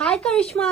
Hi Karishma.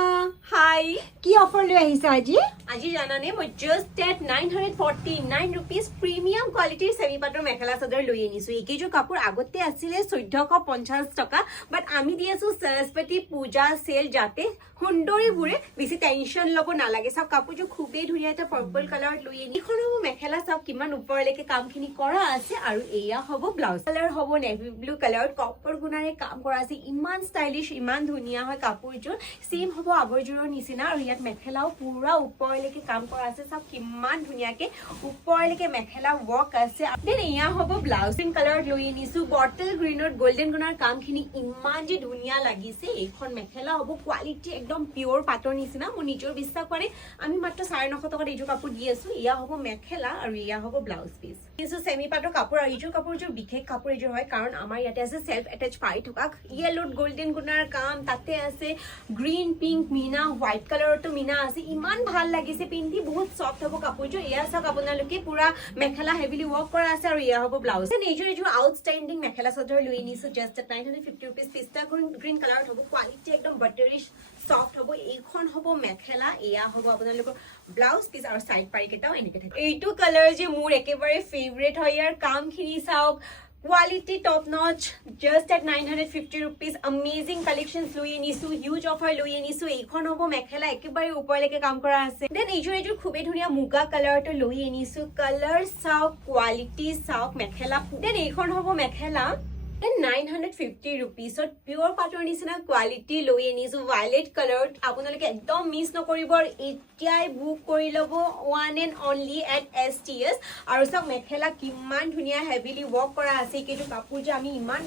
Hi. কি offer লৈ আহিছা আজি? আজি জানানে মই just at 949 rupees প্ৰিমিয়াম কোৱালিটিৰ সেমি পাটৰ মেখেলা চাদৰ লৈ আনিছো। এইকেইযোৰ কাপোৰ আগতে আছিলে 1450 টকা, বাট আমি দি আছো সৰস্বতী পূজা সেল যাতে সুন্দৰীবোৰে বেছি টেনশন ল'ব নালাগে। সব কাপোৰযোৰ খুবেই ধুনীয়া এটা পাৰ্পল কালাৰত লৈ আনি। এইখন হ'ব মেখেলা সব কিমান ওপৰলৈকে কামখিনি কৰা আছে আৰু এয়া হ'ব ব্লাউজ। কালাৰ হ'ব নেভি ব্লু কালাৰত কপাৰ গুণাৰে কাম কৰা আছে। ইমান ষ্টাইলিশ, ইমান ধুনীয়া হয় কাপোৰযোৰ। সেম হ'ব আগৰযোৰৰ নিচিনা আৰু ইয়াত মেখেলাও পুৰা ওপৰলৈকে কাম কৰা আছে। সব কিমান ধুনীয়াকে ওপৰলৈকে মেখেলা ৱৰ্ক আছে। দেন এয়া হ'ব ব্লাউজ। গ্ৰীণ কালাৰত লৈ আনিছো। বটল গ্ৰীণত গোল্ডেন গুণাৰ কামখিনি ইমান যে ধুনীয়া লাগিছে। এইখন মেখেলা হ'ব কোৱালিটি একদম পিয়ৰ পাটৰ নিচিনা। মোৰ নিজৰ বিশ্বাস কৰে আমি মাত্ৰ 950 টকাত এইযোৰ কাপোৰ দি আছো। এয়া হ'ব মেখেলা আৰু এয়া হ'ব ব্লাউজ পিচ। কিছু সেমি পাটৰ কাপোৰ আৰু এইযোৰ কাপোৰযোৰ বিশেষ কাপোৰ এইযোৰ হয়, কাৰণ আমাৰ ইয়াতে আছে সেল্ফ এটাচ পাই থকা য়েলোত গোল্ডেন গুণাৰ কাম, তাতে আছে গ্ৰীণ পিংক মিনা, হোৱাইট কালাৰতো মিনা আছে। ইমান ভাল লাগিছে পিন্ধি, বহুত সফ্ট হ'ব কাপোৰযোৰ। এয়া চাওক আপোনালোকে পুৰা মেখেলা হেভিলি ৱৰ্ক কৰা আছে আৰু এয়া হ'ব ব্লাউজ। এইযোৰ আউটষ্টেণ্ডিং মেখেলা চাদৰ লৈ আনিছো just at 950 rupees। Pista green কালাৰত হ'ব, কোৱালিটি একদম বাটাৰিছ সফ্ট হ'ব। এইখন হ'ব মেখেলা, এয়া হ'ব আপোনালোকৰ ব্লাউজ পিচ আৰু সাইড পাৰি কেইটাও এনেকে থাকে। এইটো কালাৰ যে মোৰ একেবাৰে ফেভৰেট হয়। ইয়াৰ কামখিনি চাওক, quality top notch, just at 950 rupees। amazing collections লৈ আনিছো, huge offer লৈ আনিছো। এইখন হ'ব মেখেলা, একেবাৰে ওপৰলৈকে কাম কৰা আছে। দেন এইযোৰ খুবেই ধুনীয়া মুগা কালাৰটো লৈ আনিছো। কালাৰ চাওক, কোৱালিটি চাওক মেখেলা। দেন এইখন হ'ব মেখেলা, 950 rupeesত পিয়ৰ পাটৰ নিচিনা কোৱালিটি লৈ আনিছো। ভাইলেট কালাৰত আপোনালোকে একদম মিছ নকৰিব আৰু এতিয়াই বুক কৰি ল'ব, one and only at STS। আৰু চাওক মেখেলা কিমান ধুনীয়া হেভিলি ৱৰ্ক কৰা আছে। এইকেইযোৰ কাপোৰ যে আমি ইমান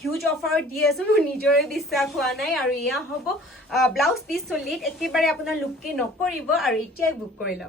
হিউজ অফাৰত দি আছো, মোৰ নিজৰে বিশ্বাস হোৱা নাই। আৰু এয়া হ'ব ব্লাউজ পিচ। লেট একেবাৰে আপোনাৰ লুককে নকৰিব আৰু এতিয়াই বুক কৰি লওক।